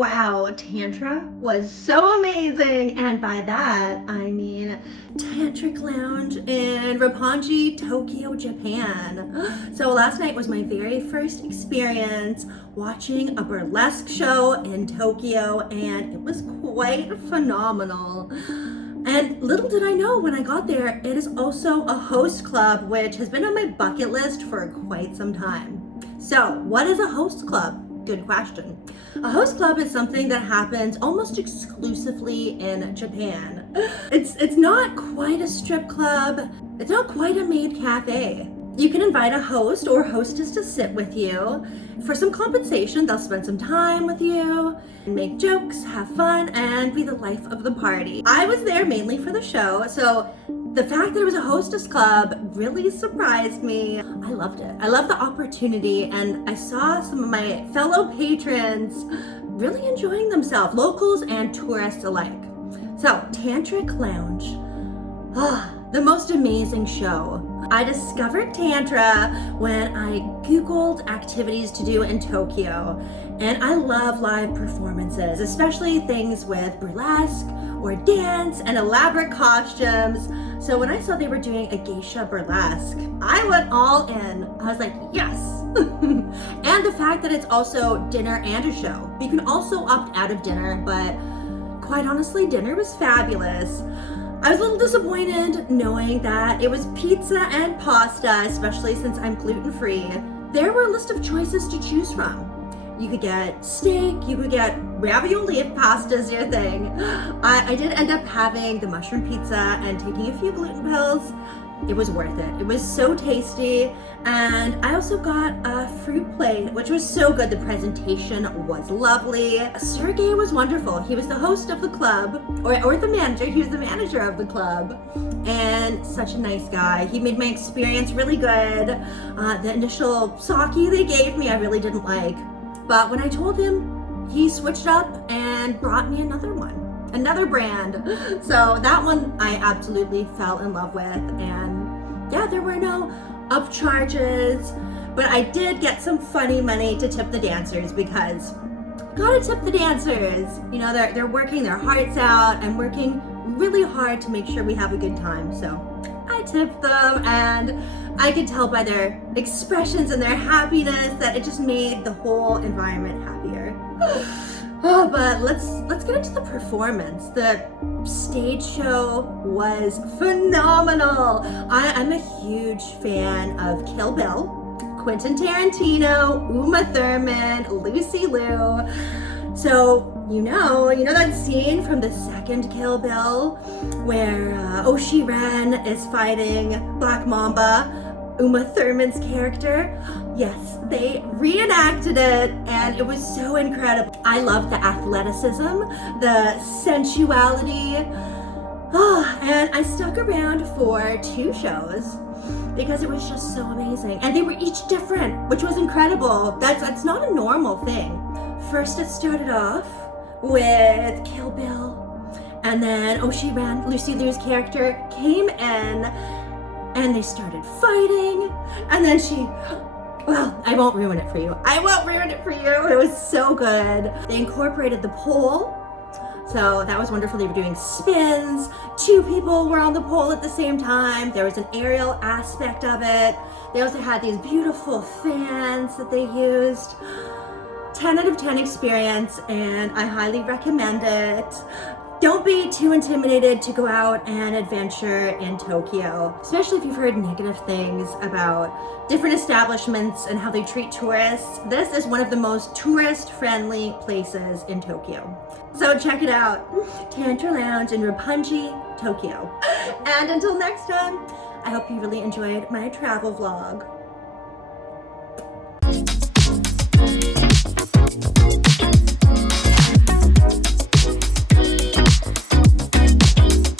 Wow, Tantra was so amazing. And by that, I mean Tantric Lounge in Roppongi, Tokyo, Japan. So last night was my very first experience watching a burlesque show in Tokyo, and it was quite phenomenal. And little did I know when I got there, it is also a host club, which has been on my bucket list for quite some time. So what is a host club? Good question. A host club is something that happens almost exclusively in Japan. It's not quite a strip club. It's not quite a maid cafe. You can invite a host or hostess to sit with you. For some compensation, they'll spend some time with you, make jokes, have fun, and be the life of the party. I was there mainly for the show, so the fact that it was a hostess club really surprised me. I loved it. I loved the opportunity, and I saw some of my fellow patrons really enjoying themselves, locals and tourists alike. So, Tantric Lounge. The most amazing show. I discovered Tantra when I Googled activities to do in Tokyo, and I love live performances, especially things with burlesque or dance and elaborate costumes. So when I saw they were doing a Geisha burlesque, I went all in. I was like, yes! And the fact that it's also dinner and a show. You can also opt out of dinner, but quite honestly, dinner was fabulous. I was a little disappointed knowing that it was pizza and pasta, especially since I'm gluten-free. There were a list of choices to choose from. You could get steak, you could get ravioli if pasta's your thing. I did end up having the mushroom pizza and taking a few gluten pills. It was worth it. It was so tasty. And I also got a fruit plate, which was so good. The presentation was lovely. Sergey was wonderful. He was the host of the club, or the manager. He was the manager of the club, and such a nice guy. He made my experience really good. The initial sake they gave me, I really didn't like. But when I told him, he switched up and brought me another one. Another brand. So that one I absolutely fell in love with, and yeah, there were no upcharges, but I did get some funny money to tip the dancers, because gotta tip the dancers. You know, they're working their hearts out and working really hard to make sure we have a good time. So I tipped them, and I could tell by their expressions and their happiness that it just made the whole environment happier. Oh, but let's get into the performance. The stage show was phenomenal. I'm a huge fan of Kill Bill, Quentin Tarantino, Uma Thurman, Lucy Liu. So you know that scene from the second Kill Bill where O-Ren is fighting Black Mamba, Uma Thurman's character? Yes, they reenacted it, and it was so incredible. I love the athleticism, the sensuality, and I stuck around for 2 shows because it was just so amazing, and they were each different, which was incredible. That's not a normal thing. First, it started off with Kill Bill, and then O-Ren, Lucy Liu's character, came in, and they started fighting, and then well, I won't ruin it for you. It was so good. They incorporated the pole, so that was wonderful. They were doing spins. 2 people were on the pole at the same time. There was an aerial aspect of it. They also had these beautiful fans that they used. 10 out of 10 experience, and I highly recommend it. Don't be too intimidated to go out and adventure in Tokyo, especially if you've heard negative things about different establishments and how they treat tourists. This is one of the most tourist-friendly places in Tokyo. So check it out. Tantra Lounge in Roppongi, Tokyo. And until next time, I hope you really enjoyed my travel vlog.